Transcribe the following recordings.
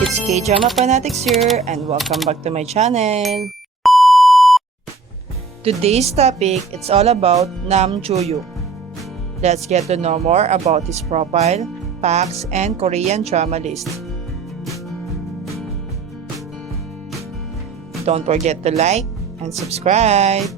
It's K-Drama Fanatics here and welcome back to my channel. Today's topic, it's all about Nam Joo-hyuk. Let's get to know more about his profile, facts, and Korean drama list. Don't forget to like and subscribe.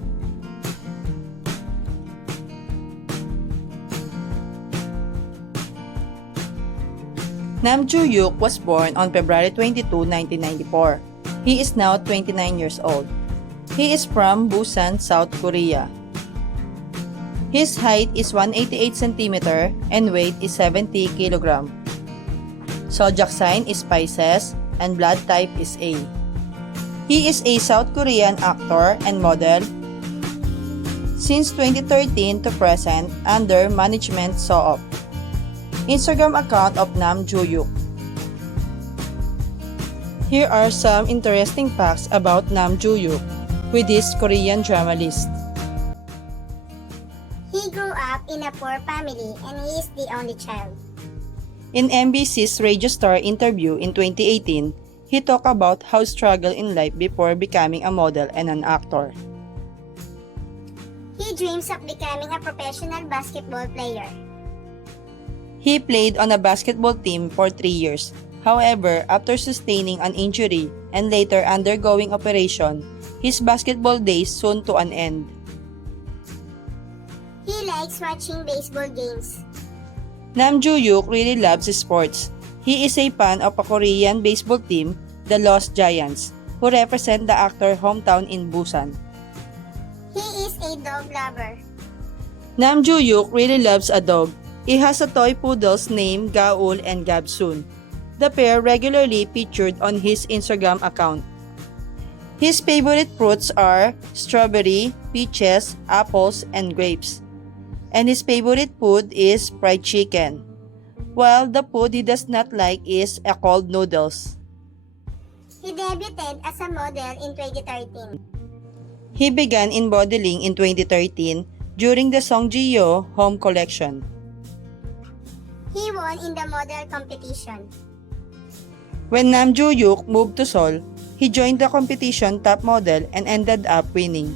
Nam Joo-hyuk was born on February 22, 1994. He is now 29 years old. He is from Busan, South Korea. His height is 188 cm and weight is 70 kg. Zodiac sign is Pisces and blood type is A. He is a South Korean actor and model since 2013 to present under management SOOP. Instagram account of Nam Joo-hyuk. Here are some interesting facts about Nam Joo-hyuk with his Korean drama list. He grew up in a poor family and he is the only child. In MBC's Radio Star interview in 2018, he talked about how struggle in life before becoming a model and an actor. He dreams of becoming a professional basketball player. He played on a basketball team for 3 years. However, after sustaining an injury and later undergoing operation, his basketball days soon to an end. He likes watching baseball games. Nam Joo-hyuk really loves sports. He is a fan of a Korean baseball team, the Lost Giants, who represent the actor's hometown in Busan. He is a dog lover. Nam Joo-hyuk really loves a dog. He has a toy poodles named Gaul and Gabsun. The pair regularly featured on his Instagram account. His favorite fruits are strawberry, peaches, apples, and grapes. And his favorite food is fried chicken. While the food he does not like is cold noodles. He debuted as a model in 2013. He began in modeling in 2013 during the Song Ji-hyo Home Collection. He won in the model competition. When Nam Joo-hyuk moved to Seoul, he joined the competition top model and ended up winning.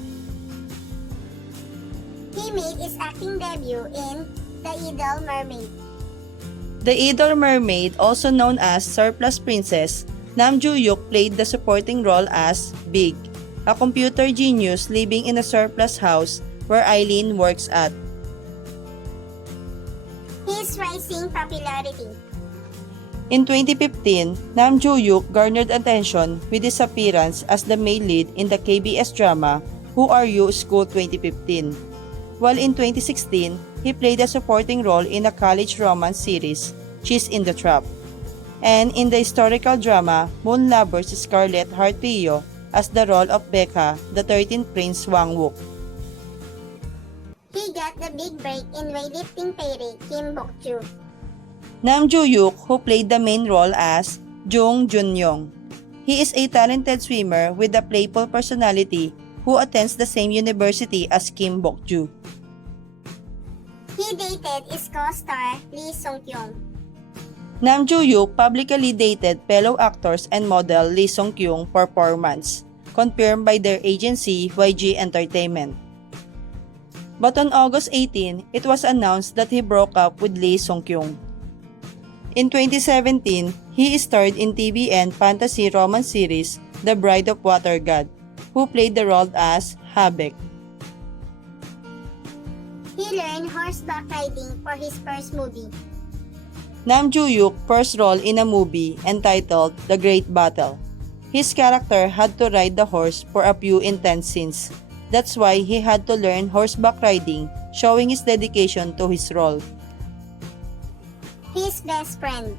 He made his acting debut in The Idol Mermaid. The Idol Mermaid, also known as Surplus Princess, Nam Joo-hyuk played the supporting role as Big, a computer genius living in a surplus house where Eileen works at. His rising popularity. In 2015, Nam Joo-hyuk garnered attention with his appearance as the male lead in the KBS drama Who Are You School 2015, while in 2016, he played a supporting role in the college romance series She's in the Trap, and in the historical drama Moon Lovers Scarlet Heart Trio as the role of Becca, the 13th Prince Wang-wook. He got the big break in weightlifting payday Kim Bok-joo. Nam Joo-hyuk, who played the main role as Jung Jun-young. He is a talented swimmer with a playful personality who attends the same university as Kim Bok-joo. He dated his co-star Lee Sung-kyung. Nam Joo-hyuk publicly dated fellow actors and model Lee Sung-kyung for 4 months, confirmed by their agency YG Entertainment. But on August 18, it was announced that he broke up with Lee Sung-kyung. In 2017, he starred in TVN fantasy romance series The Bride of Water God, who played the role as Habek. He learned horseback riding for his first movie. Nam Joo-hyuk first role in a movie entitled The Great Battle. His character had to ride the horse for a few intense scenes. That's why he had to learn horseback riding, showing his dedication to his role. His best friend.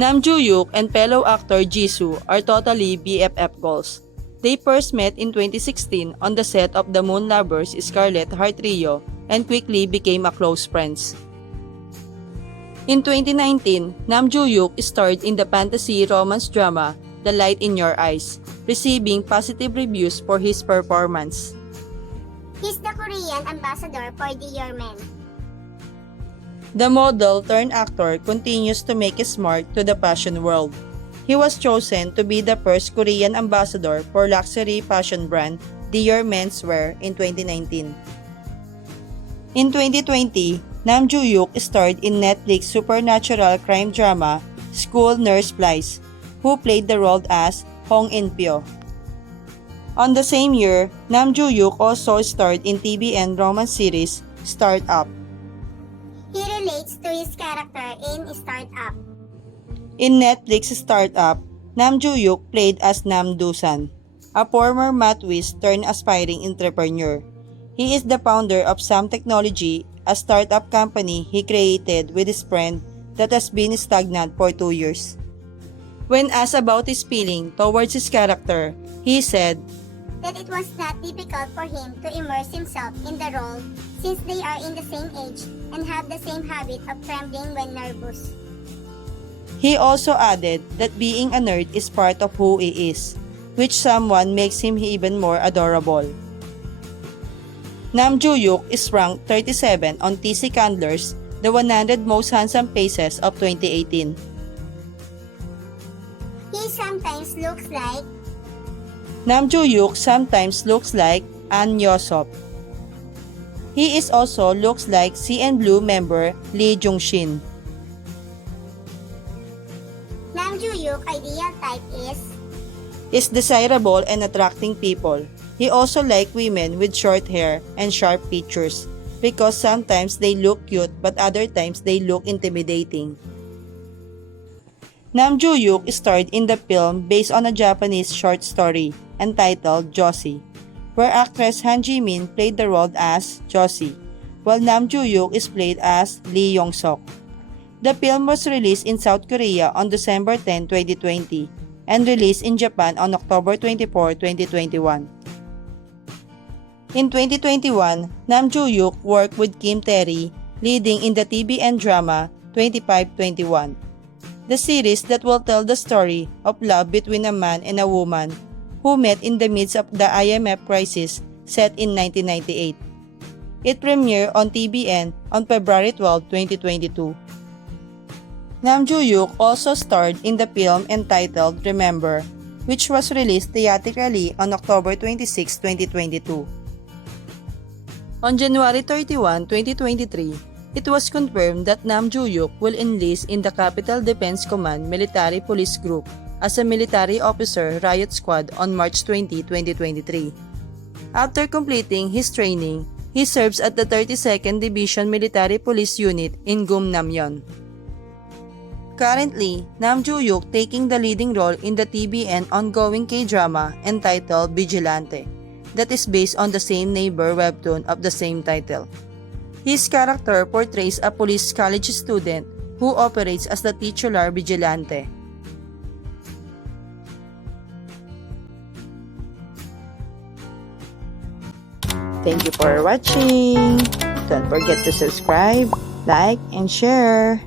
Nam Joo-hyuk and fellow actor Jisoo are totally BFF goals. They first met in 2016 on the set of the Moon Lovers Scarlet Heart Trio and quickly became a close friends. In 2019, Nam Joo-hyuk starred in the fantasy romance drama The Light in Your Eyes, receiving positive reviews for his performance. He's the Korean ambassador for the Your Men. The model turned actor continues to make his mark to the fashion world. He was chosen to be the first Korean ambassador for luxury fashion brand Dior Menswear in 2019. In 2020, Nam Joo-hyuk starred in Netflix supernatural crime drama School Nurse Flies, who played the role as Hong In-pyo. On the same year, Nam Joo-hyuk also starred in TVN romance series Startup. He relates to his character in Startup. In Netflix Startup, Nam Joo-hyuk played as Nam Do-san, a former math-whiz turned aspiring entrepreneur. He is the founder of Sam Technology, a startup company he created with his friend that has been stagnant for 2 years. When asked about his feeling towards his character, he said That it was not difficult for him to immerse himself in the role since they are in the same age and have the same habit of trembling when nervous. He also added that being a nerd is part of who he is, which someone makes him even more adorable. Nam Joo-hyuk is ranked 37 on TC Candler's The 100 Most Handsome Faces of 2018. He sometimes looks like Nam Joo-hyuk sometimes looks like An Yosop. He is also looks like CN Blue member Lee Jung-shin. Nam Joo-hyuk ideal type Is desirable and attracting people. He also like women with short hair and sharp features because sometimes they look cute but other times they look intimidating. Nam Joo-hyuk starred in the film based on a Japanese short story entitled Josie, where actress Han Ji-min played the role as Josie, while Nam Joo-hyuk is played as Lee Yong-sok. The film was released in South Korea on December 10, 2020, and released in Japan on October 24, 2021. In 2021, Nam Joo-hyuk worked with Kim Tae-ri, leading in the TVN drama 2521, the series that will tell the story of love between a man and a woman who met in the midst of the IMF crisis set in 1998. It premiered on TVN on February 12, 2022. Nam Joo-hyuk also starred in the film entitled Remember, which was released theatrically on October 26, 2022. On January 31, 2023, it was confirmed that Nam Joo-hyuk will enlist in the Capital Defense Command Military Police Group as a military officer riot squad on March 20, 2023. After completing his training, he serves at the 32nd Division Military Police Unit in Gumnamyeon. Currently, Nam Joo-hyuk taking the leading role in the TVN ongoing K-drama entitled Vigilante, that is based on the same neighbor webtoon of the same title. His character portrays a police college student who operates as the titular vigilante. Thank you for watching. Don't forget to subscribe, like, and share.